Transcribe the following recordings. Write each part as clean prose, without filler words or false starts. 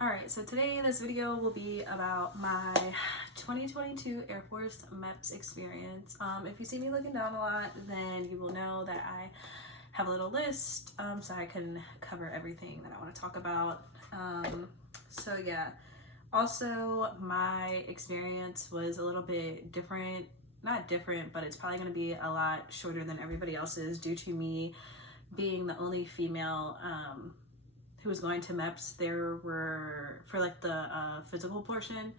Alright, so today this video will be about my 2022 Air Force MEPS experience. If you see me looking down a lot, then you will know that I have a little list so I can cover everything that I want to talk about. So yeah, also my experience was a little bit different. Not different, but it's probably going to be a lot shorter than everybody else's due to me being the only female who was going to MEPS. There were, for like the physical portion,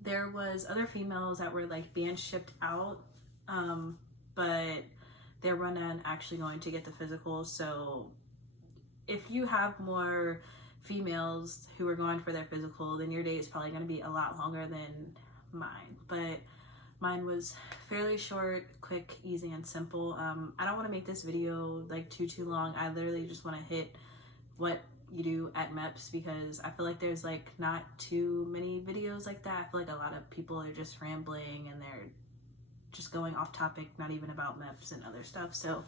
there was other females that were like being shipped out, but they were not actually going to get the physical. So if you have more females who are going for their physical, then your day is probably going to be a lot longer than mine. But mine was fairly short, quick, easy, and simple. I don't want to make this video like too long. I literally just want to hit what you do at MEPS because I feel like there's like not too many videos like that. I feel like a lot of people are just rambling and they're just going off topic, not even about MEPS and other stuff. So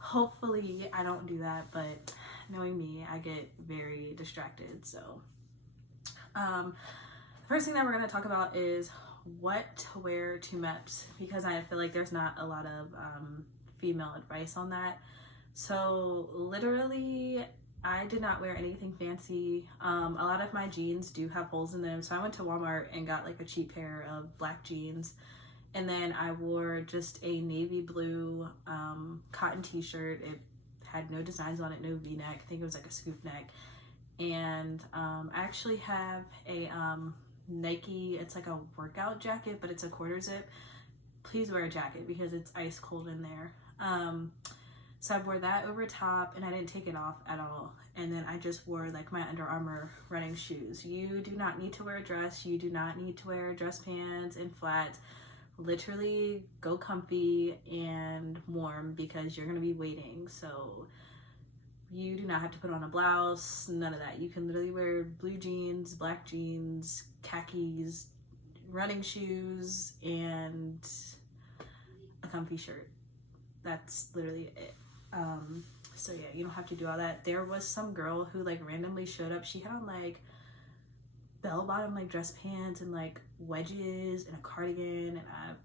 hopefully I don't do that, but knowing me, I get very distracted. So the first thing that we're going to talk about is what to wear to MEPS, because I feel like there's not a lot of female advice on that. So literally, I did not wear anything fancy. A lot of my jeans do have holes in them, so I went to Walmart and got like a cheap pair of black jeans, and then I wore just a navy blue cotton t-shirt. It had no designs on it, no v-neck. I think it was like a scoop neck, and I actually have a Nike, it's like a workout jacket, but it's a quarter zip. Please wear a jacket because it's ice cold in there. So I wore that over top and I didn't take it off at all. And then I just wore like my Under Armour running shoes. You do not need to wear a dress. You do not need to wear dress pants and flats. Literally go comfy and warm because you're going to be waiting. So you do not have to put on a blouse, none of that. You can literally wear blue jeans, black jeans, khakis, running shoes, and a comfy shirt. That's literally it. So yeah, you don't have to do all that. There was some girl who like randomly showed up. She had on like bell-bottom like dress pants and like wedges and a cardigan, and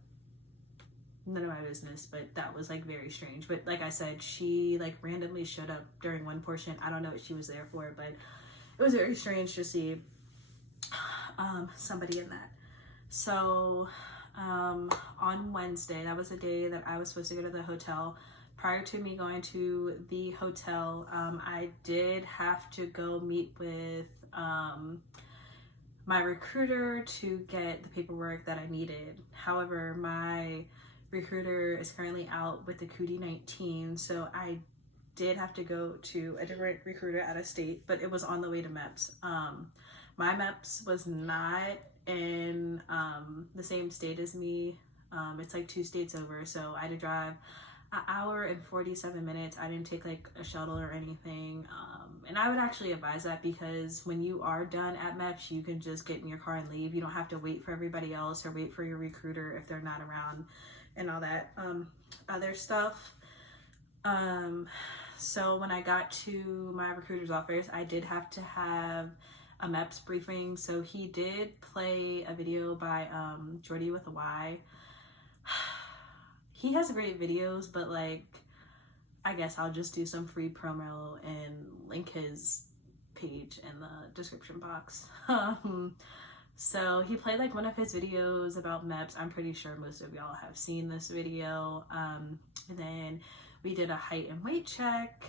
none of my business, but that was like very strange. But like I said, she like randomly showed up during one portion. I don't know what she was there for, but it was very strange to see somebody in that. So on Wednesday, that was the day that I was supposed to go to the hotel. Prior to me going to the hotel, I did have to go meet with my recruiter to get the paperwork that I needed. However, my recruiter is currently out with the COVID-19, so I did have to go to a different recruiter out of state, but it was on the way to MEPS. My MEPS was not in the same state as me. It's like 2 states over, so I had to drive an hour and 47 minutes. I didn't take like a shuttle or anything, and I would actually advise that because when you are done at MEPS, you can just get in your car and leave. You don't have to wait for everybody else or wait for your recruiter if they're not around and all that other stuff. So when I got to my recruiter's office, I did have to have a MEPS briefing. So he did play a video by Jody with a Y. He has great videos, but like, I guess I'll just do some free promo and link his page in the description box. So he played like one of his videos about MEPS. I'm pretty sure most of y'all have seen this video. And then we did a height and weight check.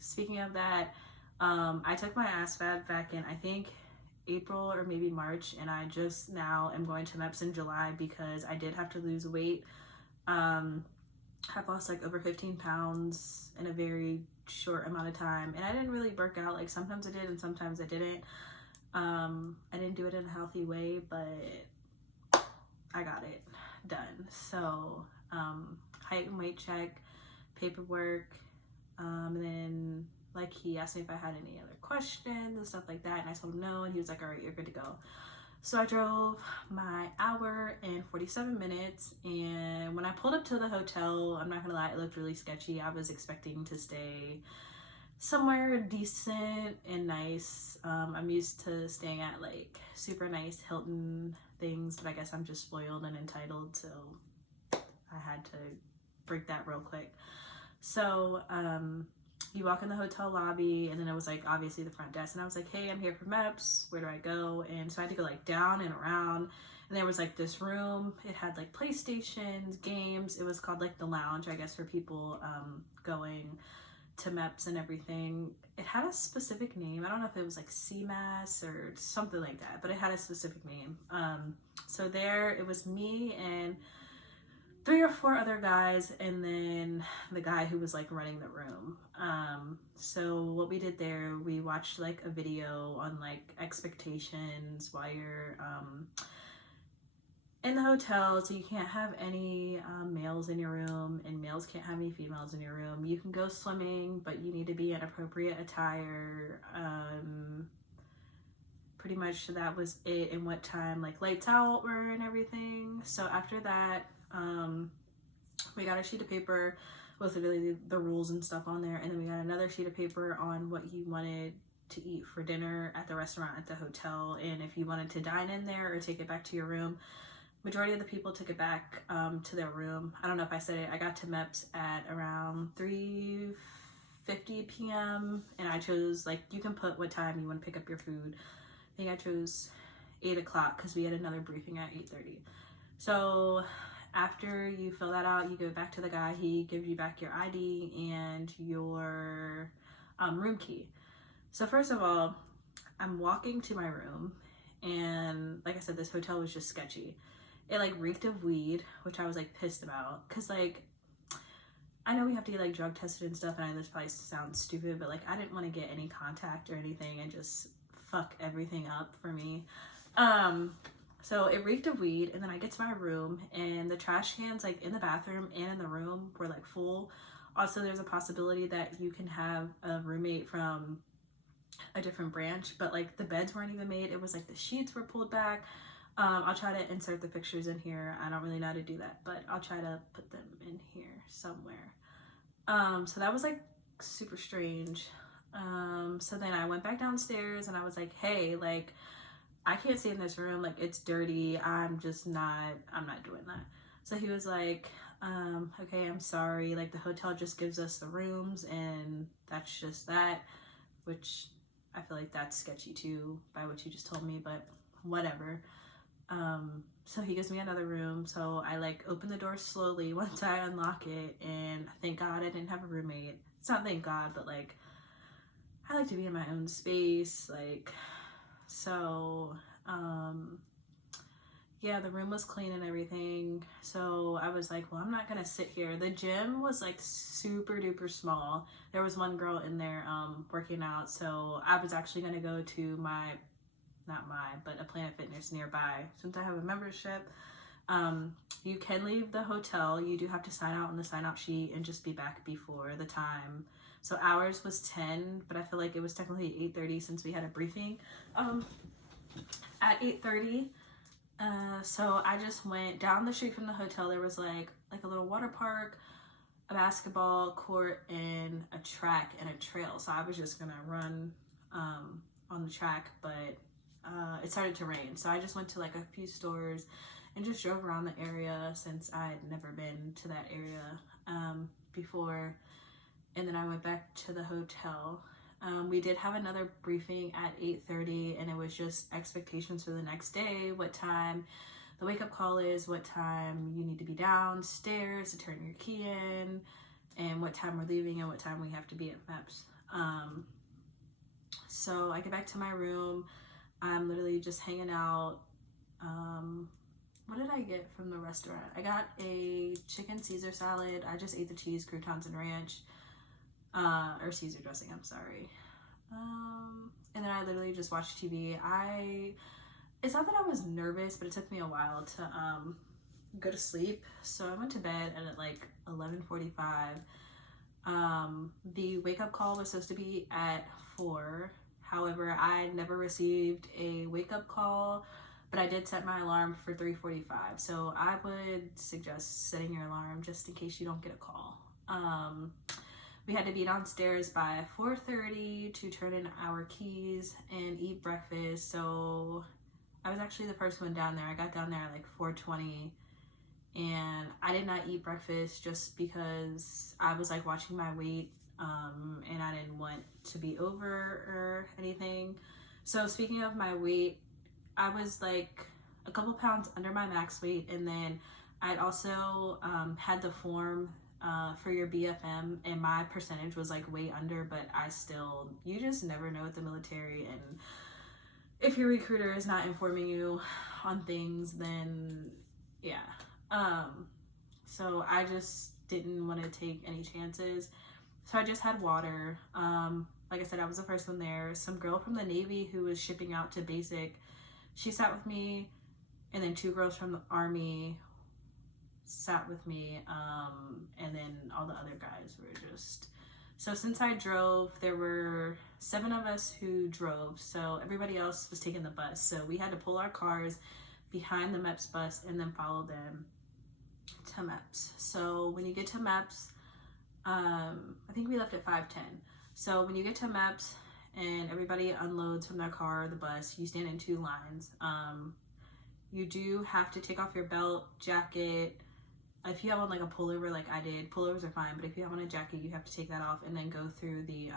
Speaking of that, I took my ASVAB back in, I think, April or maybe March, and I just now am going to MEPS in July because I did have to lose weight. I've lost like over 15 pounds in a very short amount of time, and I didn't really work out. Like sometimes I did and sometimes I didn't. I didn't do it in a healthy way, but I got it done. So height and weight check, paperwork, and then like he asked me if I had any other questions and stuff like that, and I told him no, and he was like, all right, you're good to go. So I drove my hour and 47 minutes, and when I pulled up to the hotel, I'm not gonna lie, it looked really sketchy. I was expecting to stay somewhere decent and nice. I'm used to staying at like super nice Hilton things, but I guess I'm just spoiled and entitled, so I had to break that real quick. So you walk in the hotel lobby, and then it was like obviously the front desk, and I was like, hey, I'm here for MEPS, where do I go? And so I had to go like down and around, and there was like this room. It had like PlayStations, games. It was called like the lounge, I guess, for people going to MEPS and everything. It had a specific name. I don't know if it was like CMAS or something like that, but it had a specific name. So there it was me and 3 or 4 other guys, and then the guy who was like running the room. So what we did there, we watched like a video on like expectations while you're in the hotel. So you can't have any males in your room, and males can't have any females in your room. You can go swimming, but you need to be in appropriate attire. Pretty much that was it, and what time like lights out were and everything. So after that, we got a sheet of paper with literally the rules and stuff on there, and then we got another sheet of paper on what you wanted to eat for dinner at the restaurant at the hotel, and if you wanted to dine in there or take it back to your room. Majority of the people took it back to their room. I don't know if I said it. I got to MEPS at around 3:50 p.m. and I chose, like, you can put what time you want to pick up your food. I think I chose 8 o'clock because we had another briefing at 8:30. So after you fill that out, you give it back to the guy. He gives you back your ID and your room key. So first of all, I'm walking to my room, and like I said, this hotel was just sketchy. It like reeked of weed, which I was like pissed about, because like I know we have to get like drug tested and stuff, and I know this probably sounds stupid, but like I didn't want to get any contact or anything and just fuck everything up for me. So it reeked of weed, and then I get to my room, and the trash cans like in the bathroom and in the room were like full. Also, there's a possibility that you can have a roommate from a different branch, but like the beds weren't even made. It was like the sheets were pulled back. I'll try to insert the pictures in here. I don't really know how to do that, but I'll try to put them in here somewhere. So that was like super strange. So then I went back downstairs, and I was like, hey, like, I can't stay in this room. Like, it's dirty. I'm not doing that. So he was like, okay, I'm sorry. Like, the hotel just gives us the rooms, and that's just that, which I feel like that's sketchy too by what you just told me, but whatever. So he gives me another room. So I like open the door slowly once I unlock it, and thank God I didn't have a roommate. It's not thank God, but like I like to be in my own space. Like, so yeah, the room was clean and everything. So I was like, well, I'm not gonna sit here. The gym was like super duper small. There was one girl in there working out, so I was actually gonna go to a Planet Fitness nearby. Since I have a membership, you can leave the hotel. You do have to sign out on the sign out sheet and just be back before the time. So ours was 10, but I feel like it was technically 8:30 since we had a briefing at 8:30. So I just went down the street from the hotel. There was like a little water park, a basketball court, and a track and a trail. So I was just gonna run on the track, but it started to rain. So I just went to like a few stores and just drove around the area since I had never been to that area before. And then I went back to the hotel. We did have another briefing at 8:30, and it was just expectations for the next day, what time the wake-up call is, what time you need to be downstairs to turn your key in, and what time we're leaving and what time we have to be at MEPS. So I get back to my room. I'm literally just hanging out. What did I get from the restaurant? I got a chicken Caesar salad. I just ate the cheese, croutons, and ranch. Or Caesar dressing, I'm sorry. And then I literally just watched TV. It's not that I was nervous, but it took me a while to go to sleep. So I went to bed at like 11:45. The wake-up call was supposed to be at 4. However, I never received a wake-up call, but I did set my alarm for 3:45. So I would suggest setting your alarm just in case you don't get a call. we had to be downstairs by 4:30 to turn in our keys and eat breakfast. So I was actually the first one down there. I got down there at like 4:20, and I did not eat breakfast just because I was like watching my weight, and I didn't want to be over or anything. So speaking of my weight, I was like a couple pounds under my max weight, and then I'd also had the form for your BFM, and my percentage was like way under, but I still, you just never know with the military, and if your recruiter is not informing you on things, then yeah. So I just didn't want to take any chances, so I just had water. Like I said, I was the first one there. Some girl from the Navy who was shipping out to basic, she sat with me, and then 2 girls from the Army sat with me, and then all the other guys were just... So since I drove, there were 7 of us who drove, so everybody else was taking the bus. So we had to pull our cars behind the MEPS bus and then follow them to MEPS. So when you get to MEPS, I think we left at 5:10. So when you get to MEPS and everybody unloads from their car or the bus, you stand in 2 lines. You do have to take off your belt, jacket. If you have on like a pullover like I did, pullovers are fine, but if you have on a jacket, you have to take that off and then go through the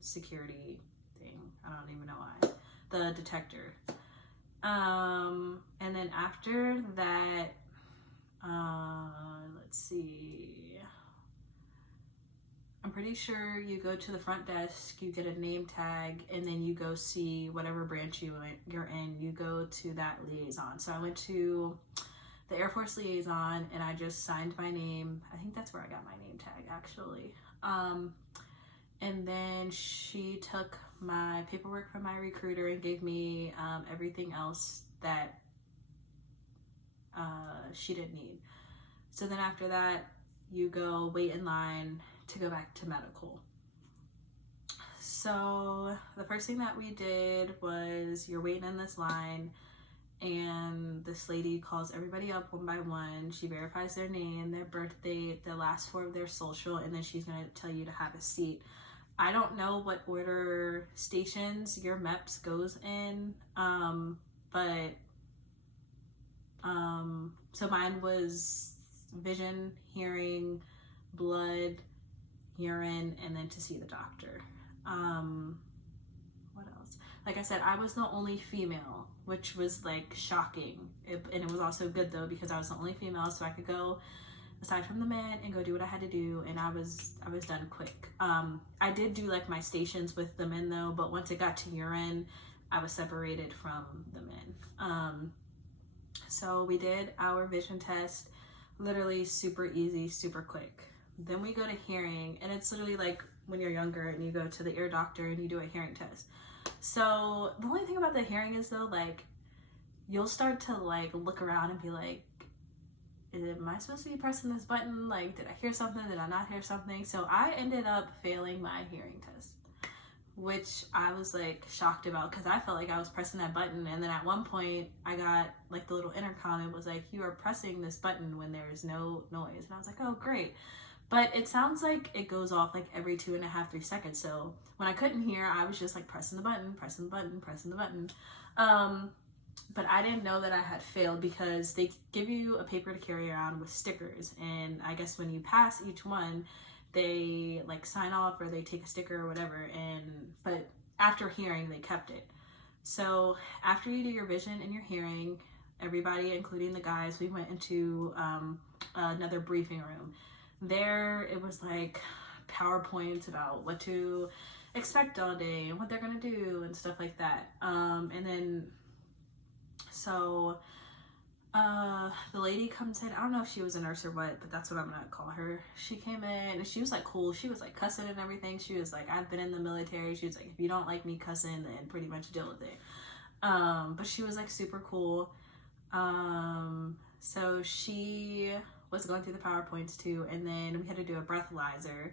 security thing. I don't even know why. The detector. And then after that, let's see. I'm pretty sure you go to the front desk, you get a name tag, and then you go see whatever branch you're in. You go to that liaison. So I went to the Air Force Liaison, and I just signed my name. I think that's where I got my name tag, actually. And then she took my paperwork from my recruiter and gave me everything else that she didn't need. So then after that, you go wait in line to go back to medical. So the first thing that we did was, you're waiting in this line, and this lady calls everybody up one by one. She verifies their name, their birth date, the last 4 of their social, and then she's going to tell you to have a seat. I don't know what order stations your MEPS goes in, so mine was vision, hearing, blood, urine, and then to see the doctor. What else? Like I said, I was the only female, which was like shocking. And it was also good though, because I was the only female, so I could go aside from the men and go do what I had to do, and I was done quick. I did do like my stations with the men though, but once it got to urine, I was separated from the men. So we did our vision test, literally super easy, super quick. Then we go to hearing, and it's literally like when you're younger and you go to the ear doctor and you do a hearing test. So the only thing about the hearing is though, like, you'll start to like look around and be like, am I supposed to be pressing this button? Like, did I hear something? Did I not hear something? So I ended up failing my hearing test, which I was like shocked about, because I felt like I was pressing that button. And then at one point I got like the little intercom. It was like, you are pressing this button when there's no noise. And I was like, oh great. But it sounds like it goes off like every 2.5, 3 seconds. So when I couldn't hear, I was just like pressing the button, pressing the button, pressing the button. But I didn't know that I had failed, because they give you a paper to carry around with stickers. And I guess when you pass each one, they like sign off or they take a sticker or whatever. But after hearing, they kept it. So after you do your vision and your hearing, everybody, including the guys, we went into another briefing room. There, it was like PowerPoints about what to expect all day and what they're gonna do and stuff like that. And then, so the lady comes in. I don't know if she was a nurse or what, but that's what I'm gonna call her. She came in and she was like cool. She was like cussing and everything. She was like, I've been in the military. She was like, if you don't like me cussing, then pretty much deal with it. But she was like super cool. So she was going through the PowerPoints too, and then we had to do a breathalyzer,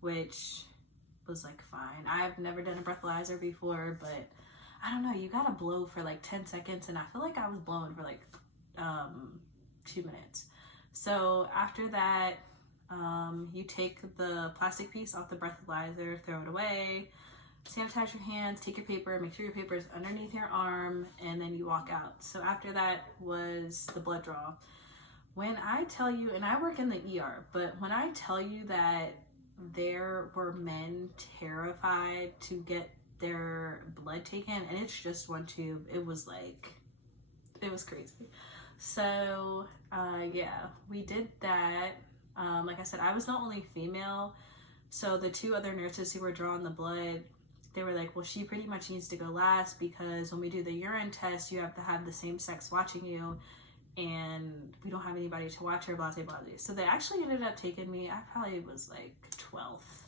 which was like fine. I've never done a breathalyzer before, but I don't know, you gotta blow for like 10 seconds, and I feel like I was blowing for like 2 minutes. So after that, You take the plastic piece off the breathalyzer, throw it away, sanitize your hands, take your paper, make sure your paper is underneath your arm, and then you walk out. So after that was the blood draw. When I tell you, and I work in the ER, but when I tell you that there were men terrified to get their blood taken, and it's just one tube, it was crazy. So yeah, we did that. Like I said, I was the only female, so the two other nurses who were drawing the blood, they were like, well, she pretty much needs to go last, because when we do the urine test, you have to have the same sex watching you, and we don't have anybody to watch her, blase blase. So they actually ended up taking me. I probably was like 12th.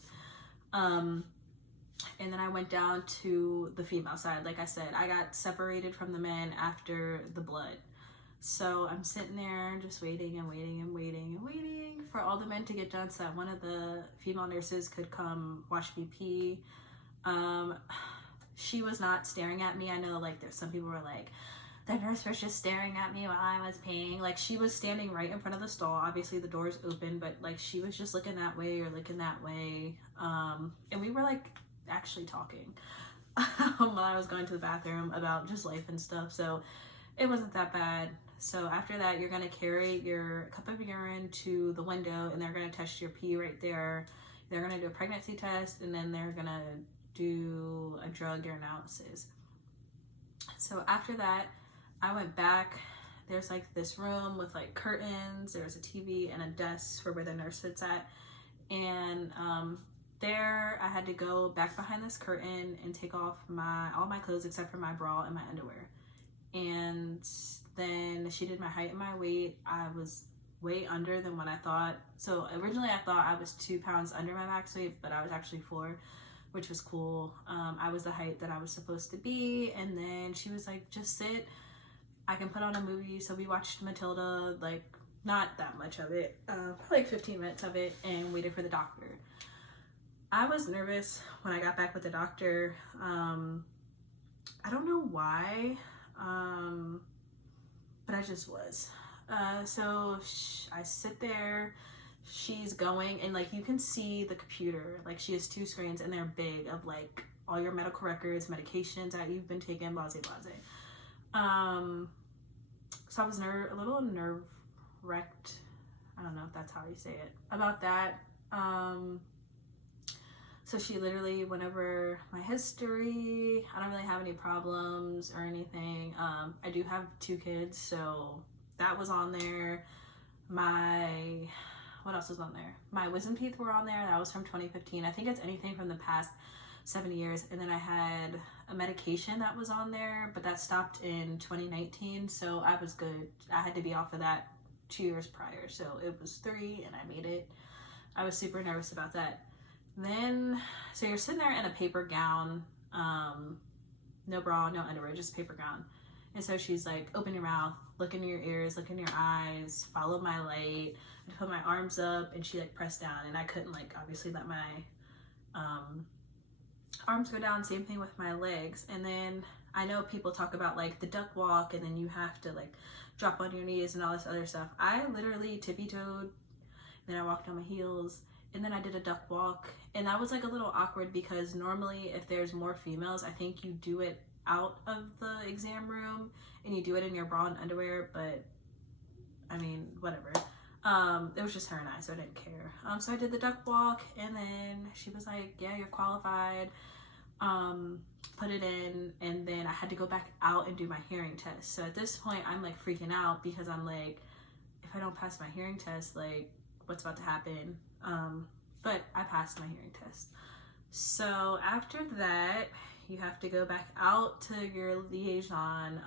And then I went down to the female side. Like I said, I got separated from the men after the blood. So I'm sitting there just waiting and waiting and waiting and waiting for all the men to get done so that one of the female nurses could come watch me pee. She was not staring at me. I know, like, there's some people who were like, the nurse was just staring at me while I was peeing. Like, she was standing right in front of the stall. Obviously the door's open, but like she was just looking that way or looking that way. And we were like actually talking while I was going to the bathroom about just life and stuff. So it wasn't that bad. So after that, you're gonna carry your cup of urine to the window, and they're gonna test your pee right there. They're gonna do a pregnancy test, and then they're gonna do a drug urinalysis. So after that, I went back. There's like this room with like curtains. There's a TV and a desk for where the nurse sits at. And there I had to go back behind this curtain and take off all my clothes except for my bra and my underwear. And then she did my height and my weight. I was way under than what I thought. So originally I thought I was 2 pounds under my max weight, but I was actually 4, which was cool. I was the height that I was supposed to be. And then she was like, just sit. I can put on a movie. So we watched Matilda, like not that much of it, probably like 15 minutes of it, and waited for the doctor. I was nervous when I got back with the doctor. I don't know why, but I just was. So I sit there, she's going, and like you can see the computer, like she has 2 screens and they're big, of like all your medical records, medications that you've been taking, blase blase. So I was a little nerve-wrecked, I don't know if that's how you say it, about that. So she literally went over my history. I don't really have any problems or anything. I do have 2 kids, so that was on there. What else was on there? My wisdom teeth were on there. That was from 2015. I think it's anything from the past 7 years. And then I had a medication that was on there, but that stopped in 2019. So I was good. I had to be off of that 2 years prior. So it was 3 and I made it. I was super nervous about that. Then, so you're sitting there in a paper gown, no bra, no underwear, just paper gown. And so she's like, open your mouth, look in your ears, look in your eyes, follow my light. I put my arms up and she like pressed down, and I couldn't like obviously let my arms go down. Same thing with my legs. And then I know people talk about like the duck walk, and then you have to like drop on your knees and all this other stuff. I literally tippy-toed, then I walked on my heels, and then I did a duck walk. And that was like a little awkward because normally if there's more females, I think you do it out of the exam room and you do it in your bra and underwear, but I mean, whatever. It was just her and I, so I didn't care. So I did the duck walk, and then she was like, yeah, you're qualified. Put it in, and then I had to go back out and do my hearing test. So at this point, I'm like freaking out because I'm like, if I don't pass my hearing test, like what's about to happen? But I passed my hearing test. So after that, you have to go back out to your liaison.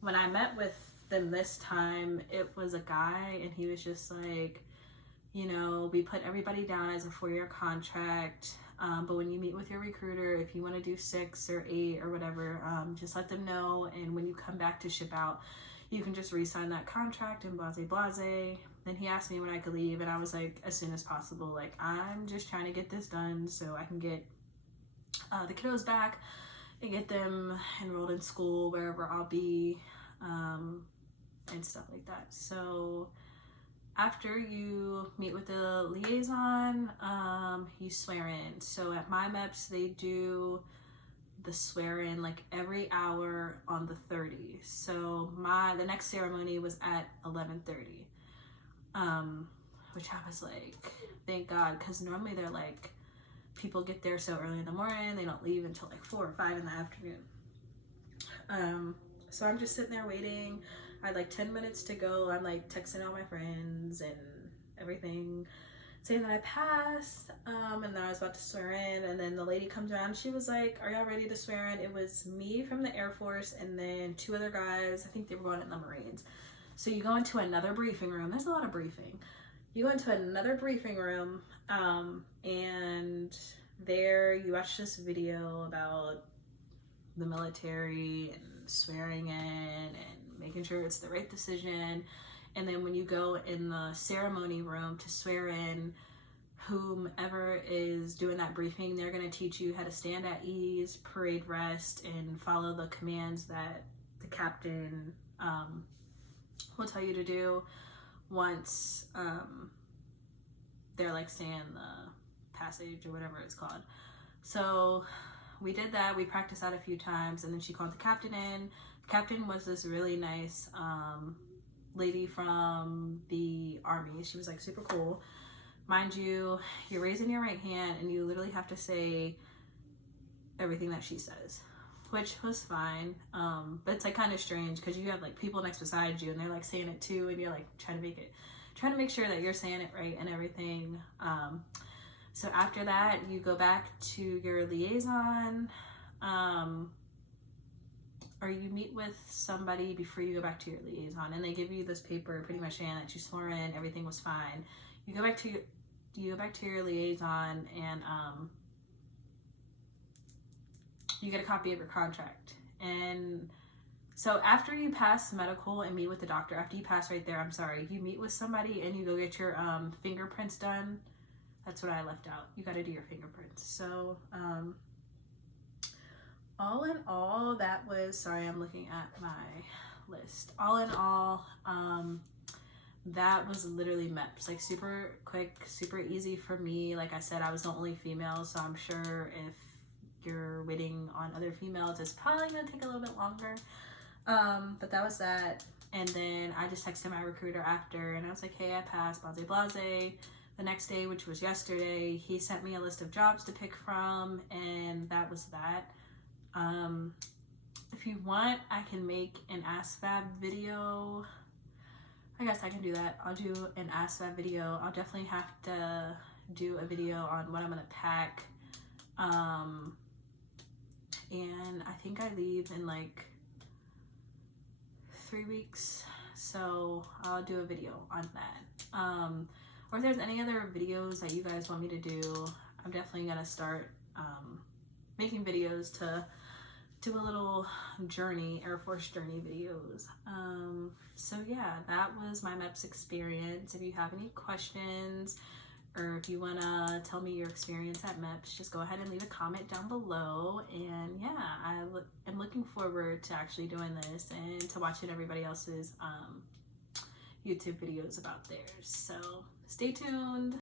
When I met with them this time, it was a guy, and he was just like, you know, we put everybody down as a 4-year contract, but when you meet with your recruiter, if you want to do 6 or 8 or whatever, just let them know, and when you come back to ship out, you can just re-sign that contract and blase blase. Then he asked me when I could leave, and I was like, as soon as possible. Like, I'm just trying to get this done so I can get the kiddos back and get them enrolled in school wherever I'll be, and stuff like that. So after you meet with the liaison, you swear in. So at my MEPS, they do the swear in like every hour on the 30. So the next ceremony was at 11:30, which I was like, thank God, because normally they're like, people get there so early in the morning, they don't leave until like 4 or 5 in the afternoon. So I'm just sitting there waiting. I had like 10 minutes to go. I'm like texting all my friends and everything, saying that I passed, and then I was about to swear in, and then the lady comes around. She was like, are y'all ready to swear in? It was me from the Air Force and then 2 other guys. I think they were going in the Marines. So you go into another briefing room. There's a lot of briefing. You go into another briefing room, and there you watch this video about the military and swearing in and making sure it's the right decision. And then when you go in the ceremony room to swear in, whomever is doing that briefing, they're going to teach you how to stand at ease, parade rest, and follow the commands that the captain will tell you to do once they're like saying the passage or whatever it's called. So we did that. We practiced that a few times, and then she called the captain in. The captain was this really nice lady from the Army. She was like super cool. Mind you, you're raising your right hand and you literally have to say everything that she says, which was fine. But it's like kind of strange because you have like people next beside you and they're like saying it too, and you're like trying to make sure that you're saying it right and everything. So after that, you go back to your liaison, or you meet with somebody before you go back to your liaison, and they give you this paper pretty much saying that you swore in, everything was fine. You go back to your liaison, and you get a copy of your contract. And so after you pass medical and meet with the doctor, after you pass right there, you meet with somebody and you go get your fingerprints done. That's what I left out. You got to do your fingerprints. So all in all, that was, sorry, I'm looking at my list. All in all, that was literally MEPS, like super quick, super easy for me. Like I said, I was the only female, so I'm sure if you're waiting on other females, it's probably gonna take a little bit longer. But that was that. And then I just texted my recruiter after, and I was like, hey, I passed, blase. The next day, which was yesterday, he sent me a list of jobs to pick from, and that was that. If you want, I can make an ASVAB video. I guess I can do that. I'll do an ASVAB video. I'll definitely have to do a video on what I'm gonna pack. And I think I leave in like 3 weeks, so I'll do a video on that. Or if there's any other videos that you guys want me to do, I'm definitely gonna start making videos to do a little journey, Air Force journey videos. So yeah, that was my MEPS experience. If you have any questions, or if you wanna tell me your experience at MEPS, just go ahead and leave a comment down below. And yeah, I'm looking forward to actually doing this and to watching everybody else's YouTube videos about theirs. So stay tuned.